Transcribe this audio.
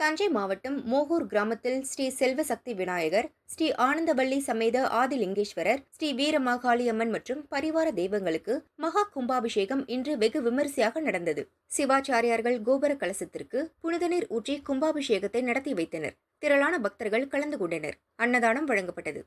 தஞ்சை மாவட்டம் மோகூர் கிராமத்தில் ஸ்ரீ செல்வசக்தி விநாயகர், ஸ்ரீ ஆனந்தவள்ளி சமேத ஆதிலிங்கேஸ்வரர், ஸ்ரீ வீரமாகாளியம்மன் மற்றும் பரிவார தெய்வங்களுக்கு மகா கும்பாபிஷேகம் இன்று வெகு விமரிசையாக நடந்தது. சிவாச்சாரியார்கள் கோபுர கலசத்திற்கு புனித நீர் ஊற்றி கும்பாபிஷேகத்தை நடத்தி வைத்தனர். திரளான பக்தர்கள் கலந்து கொண்டனர். அன்னதானம் வழங்கப்பட்டது.